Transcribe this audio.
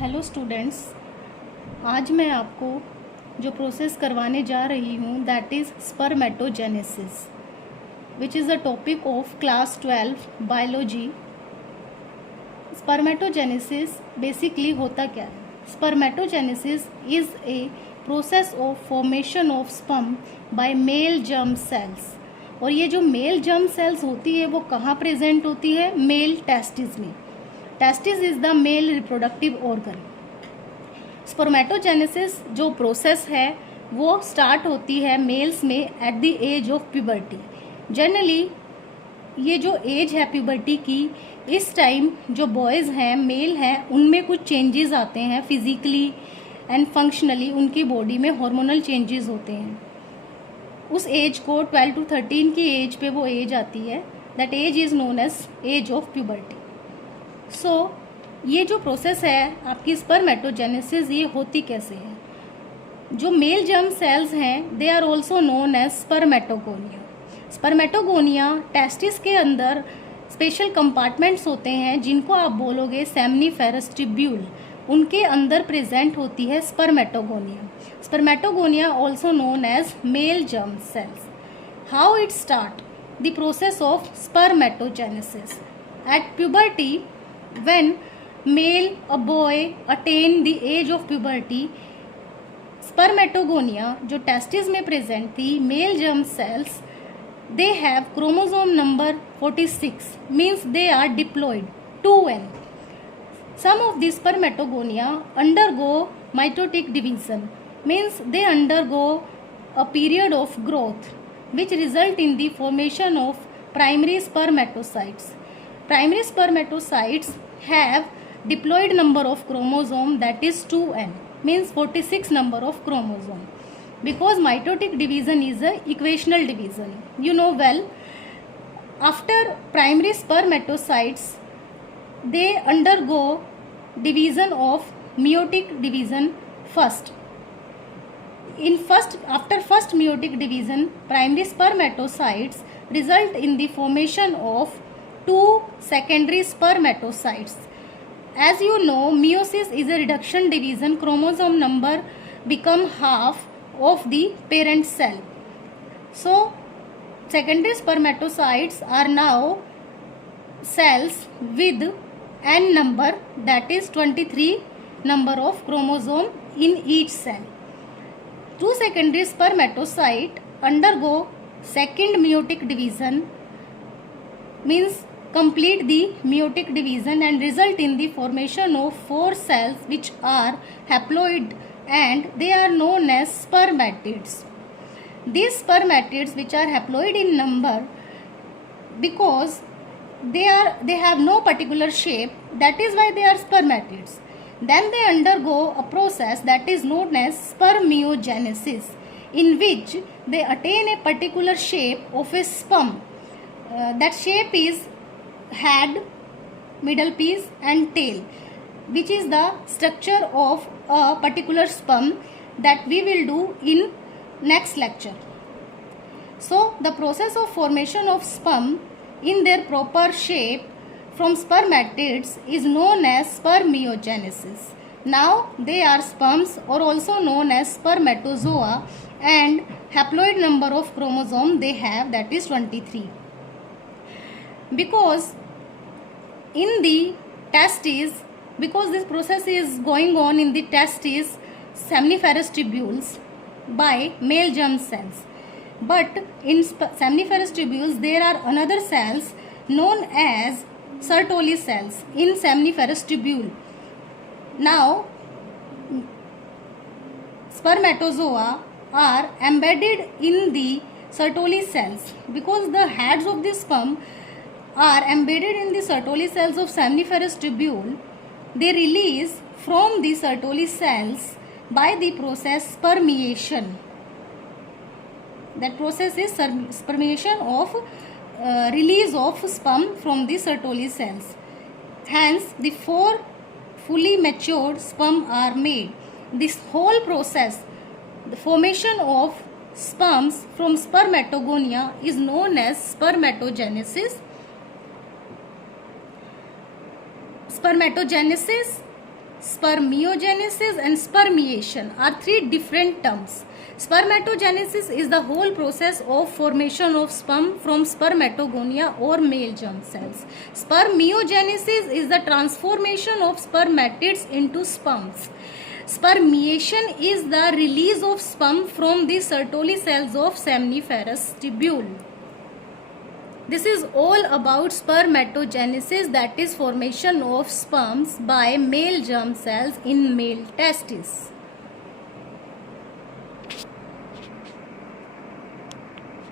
Hello students, आज मैं आपको जो प्रोसेस करवाने जा रही हूँ that is spermatogenesis which is the topic of class 12 biology. Spermatogenesis basically होता क्या है? Spermatogenesis is a process of formation of sperm bye mail germ sales. और ये जो मेल जर्म सेल्स होती है वो कहाँ प्रेजेंट होती है? मेल टेस्टिस में। Testis is the male reproductive organ. Spermatogenesis जो प्रोसेस है वो स्टार्ट होती है मेल्स में at the age of puberty. Generally ये जो एज है प्यूबर्टी की, इस टाइम जो बॉयज़ हैं, मेल हैं, उनमें कुछ चेंजेस आते हैं फिजिकली एंड फंक्शनली। उनकी बॉडी में हार्मोनल चेंजेस होते हैं। उस एज को 12 to 13 की एज पे वो एज आती है। That age is known as age of puberty. So ये जो प्रोसेस है आपकी स्पर्मेटोजेनेसिस, ये होती कैसे है? जो मेल जर्म सेल्स हैं they are also known as spermatogonia. Spermatogonia testis के अंदर स्पेशल कंपार्टमेंट्स होते हैं जिनको आप बोलोगे सेमनीफेरस ट्यूब्यूल। उनके अंदर प्रेजेंट होती है spermatogonia. Spermatogonia also known as male germ cells. How it start? The process of spermatogenesis at puberty. When a boy attain the age of puberty, spermatogonia जो टेस्टिस में प्रेजेंट थी, mail germ sales, they have chromosome number 46, means they are diploid 2n. Some of these spermatogonia undergo mitotic division, means they undergo a period of growth which result in the formation of primary spermatocytes. Primary spermatocytes have diploid number of chromosome, that is 2n, means 46 number of chromosome. Because mitotic division is a equational division, you know well. After primary spermatocytes, they undergo division of meiotic division first. After first meiotic division, primary spermatocytes result in the formation of two secondary spermatocytes. As you know, meiosis is a reduction division. Chromosome number become half of the parent cell. So secondary spermatocytes are now cells with n number, that is 23 number of chromosome in each cell. Two secondary spermatocytes undergo second meiotic division, means complete the meiotic division and result in the formation of 4 cells which are haploid and they are known as spermatids. These spermatids, which are haploid in number, because they have no particular shape, that is why they are spermatids. Then they undergo a process that is known as spermiogenesis, in which they attain a particular shape of a sperm. That shape is head, middle piece and tail, which is the structure of a particular sperm that we will do in next lecture. So the process of formation of sperm in their proper shape from spermatids is known as spermiogenesis. Now they are sperms, or also known as spermatozoa, and haploid number of chromosome they have, that is 23. Because in the testes, because this process is going on in the testes, seminiferous tubules by male germ cells, but in seminiferous tubules there are another cells known as Sertoli cells in seminiferous tubule. Now spermatozoa are embedded in the Sertoli cells because the heads of the sperm are embedded in the Sertoli cells of seminiferous tubule. They release from the Sertoli cells by the process spermiation. That process is spermiation of release of sperm from the Sertoli cells. Hence, the 4 fully matured sperm are made. This whole process, the formation of sperms from spermatogonia, is known as spermatogenesis. Spermatogenesis Spermiogenesis and spermiation are three different terms. Spermatogenesis is the whole process of formation of sperm from spermatogonia or male germ cells. Spermiogenesis is the transformation of spermatids into sperms. Spermiation is the release of sperm from the Sertoli cells of seminiferous tubule. This is all about spermatogenesis, that is formation of sperms by male germ cells in male testes.